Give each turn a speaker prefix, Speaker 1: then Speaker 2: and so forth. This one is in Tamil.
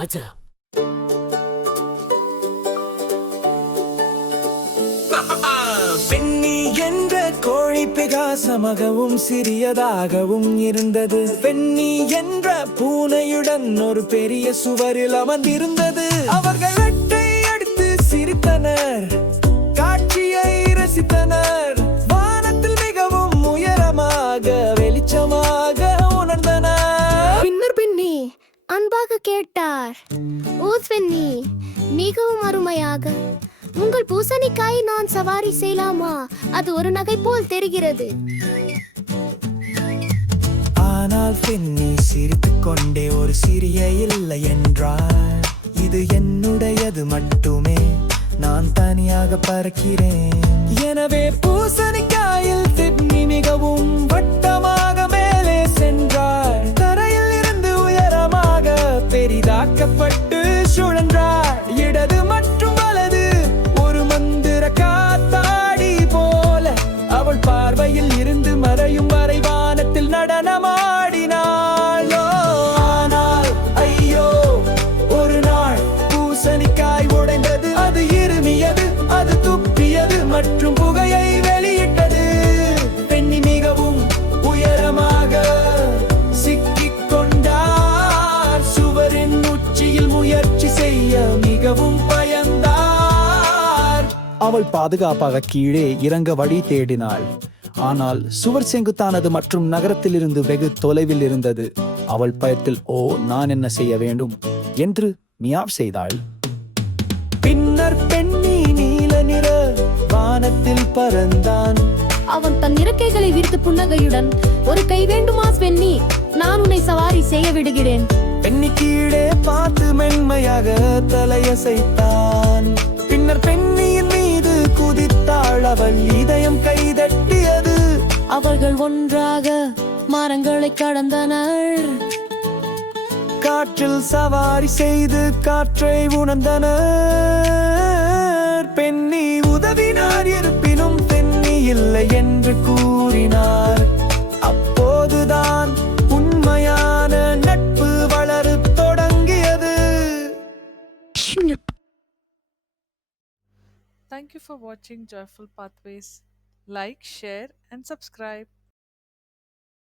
Speaker 1: அச்சா
Speaker 2: பெண்ணி என்ற கோழி பிகாசமாகவும் சிறியதாகவும் இருந்தது. பெண்ணி என்ற பூனையுடன் ஒரு பெரிய சுவரில் அமர்ந்திருந்தது.
Speaker 3: அன்பாக கேட்டார். பெண்ணி மிகவும் அருமையாக. உங்கள் பூசணிக்காய் நான் சவாரி செய்யலாமா? அது ஒரு நகை போல் தெரிகிறது.
Speaker 2: ஆனால் பெண்ணி சிரித்துக் கொண்டே ஒரு சிறிய இல்லை என்றார் இது என்னுடையது மட்டுமே. நான் தனியாக பறக்கிறேன். எனவே பூசணிக்காயில் பெரிதாக்கப்பட்டு சுழன்றார். இடது மற்றும் வலது ஒரு மந்திர காத்தாடி போல. அவள் பார்வையில் இருந்து மறையும் வரை வானத்தில் நடனமாடினாளோ. ஆனால் ஐயோ ஒரு நாள் பூசணிக்காய் உடைந்தது. அது இருமியது அது துப்பியது மற்றும் செய்ய மிகவும் பயந்தார். அவள் பாதுகாப்பாக கீழே இறங்க வழி தேடினாள். ஆனால் சுவர் செங்குத்தானது மற்றும் நகரத்திலிருந்து வெகு தொலைவில் இருந்தது. அவள் பயத்தில் ஓ நான் என்ன செய்ய வேண்டும்? என்று மியாவ் செய்தாள். பின்னர் பெண்ணி நீல நிற வானத்தில் பறந்தான்.
Speaker 3: அவன் தன் இறக்கைகளை விரித்து புன்னகையுடன் ஒரு கை வேண்டுமா பெண்ணி? நான் உன்னை சவாரி செய்ய விடுகிறேன்.
Speaker 2: பெண்ணி கீழே பார்த்து மென்மையாக தலையசைத்தான். பின்னர் பெண்ணியின் மீது குதித்தாள் அவள். இதயம் கைதட்டியது.
Speaker 3: அவர்கள் ஒன்றாக மரங்களை கடந்தனர்.
Speaker 2: காற்றில் சவாரி செய்து காற்றை உணர்ந்தனர். பெண்ணி உதவினார் இருப்பினும் பெண்ணி இல்லை என்று கூறினார்.
Speaker 4: Thank you for watching Joyful Pathways. Like, share, and subscribe.